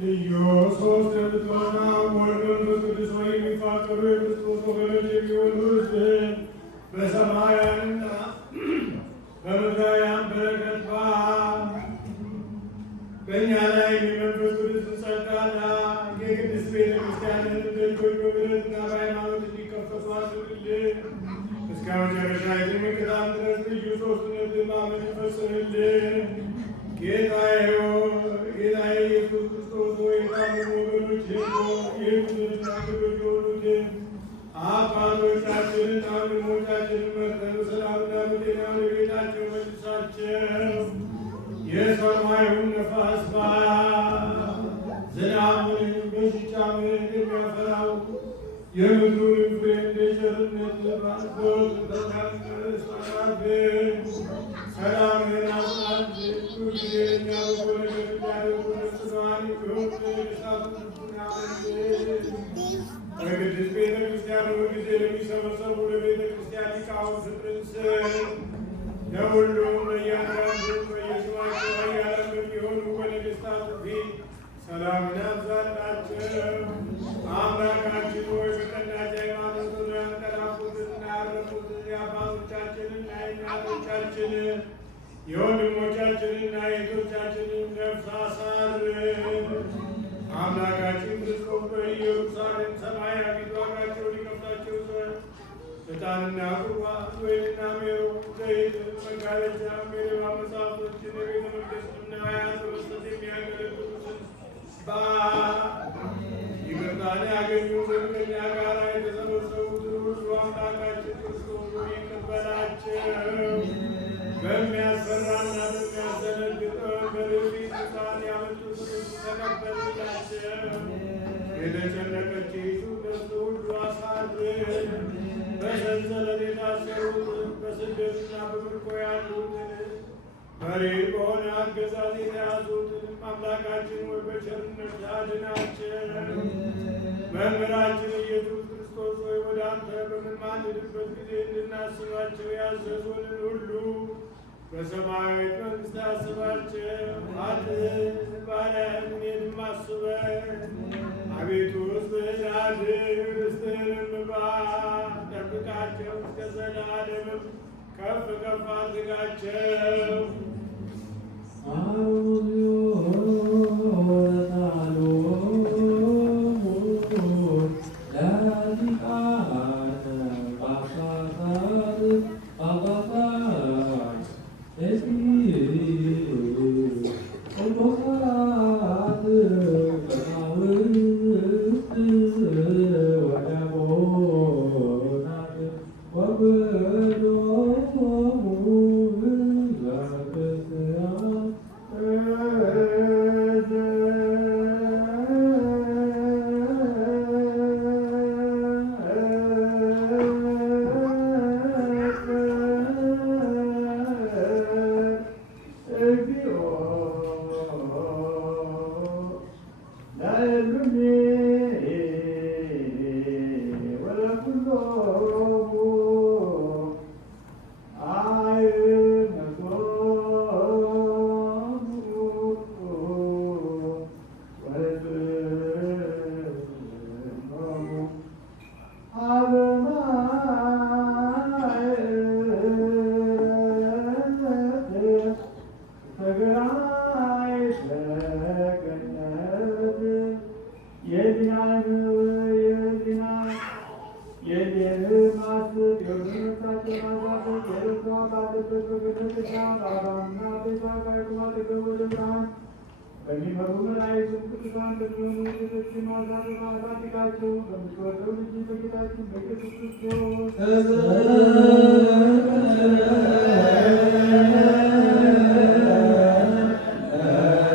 ልዩ ሦስት የምትሆን አብ ወልድ መንፈስ ቅዱስ ሆይ የሚፋቀሩ የክርስቶስ ወገኖች የሚሆኑ ሕዝብህን በሰማያዊና በምድራውያን በረከት በእኛ ላይ የመንፈስ ቅዱስን ጸጋና የቅድስት ቤተ ክርስቲያንን ደጆች በምሕረትና በሃይማኖት እንዲከፈቱ አድርግልን። እስከ መጨረሻ የምቅታም ድረስ ልዩ ሦስትነትን ማመን ይፈጽምልን። ጌታዬ ኢየሱስ ክርስቶስ ሆይ የታመኑ ወገኖችህን የምድርና ግዶች የሆኑትን አባቶቻችንን ወንድሞቻችንን መርተህ በሰላምና በጤና ወደ ቤታቸው መልሳቸው። የሰማዩን ነፋስ ዝናቡን በዚህች ዓመት የሚያፈራው የምድሩን ፍሬ እንደ ቸርነት ባርኮት በታገስ አሳድግ። ሰላምህን አጽናልን። ሁልጊዜ ለእኛ በጎ ነገር እንዲያደርጉ ነፍስን ይሁን ሳቱን ያመልክ። በቅድስት ቤተ ክርስቲያን ሁልጊዜ ለሚሰበሰቡ ለቤተ ክርስቲያን ሊቃውንት ፍቅርን ስጥ። ለሁሉም ለእያንዳንዱ በየስማቸው ኃያላን በሚሆኑ በነገሥታቱ ፊት ሰላምን ያብዛላቸው። አምላካችን ሆይ በቀናች ሃይማኖት ያንቀላፉትንና ያረፉትን የአባቶቻችንና የእናቶቻችንን የወንድሞቻችንና የእህቶቻችንን ነፍስ አሳርፍ። አምላካችን ክርስቶስ በኢየሩሳሌም ሰማያዊት ዋጋቸውን ይከፍላቸው ዘንድ ዕጣንና ቁርባን ወይንና ሜሮን ዘይት መጋረጃ ሜሮን መጻሕፍቶችን የቤተ መቅደስ ምናያት በመስጠት የሚያገለግሉትን ይቅርታን ያገኙ ዘንድ ከእኛ ጋር የተሰበሰቡትን ሁሉ አምላካችን ክርስቶስ ይቅር በላቸው። በሚያስፈራና በሚያስደነግጠን በሌሊት ዕጣን ያመጡትን ተቀበልላቸው። የተጨነቀችይቱ ነፍስ ሁሉ አሳርፍ። በሰንሰለት የታሰሩትን በስደትና በምርኮ ያሉትን መሪ በሆነ አገዛዝ የተያዙትን አምላካችን ወይ በቸርነት አድናቸው። መምህራችን ኢየሱስ ክርስቶስ ወይ ወደ አንተ በምንማልድበት ጊዜ እንድናስባቸው ያዘዙንን ሁሉ በሰማያዊት መንግሥት አስባቸው። አንተን ባሪያህን እኔንም አስበን። አቤቱ ሕዝብህን አድን፣ ርስትህንም ባርክ። ጠብቃቸው እስከ ዘላለምም ከፍ ከፍ አድርጋቸው። በሚመሩ መላእክት ቅዱሳን በሚሆኑ ሴቶችን ማዛበባሳቲካቸው በምትወደው ልጅ በጌታችን በኢየሱስ ክርስቶስ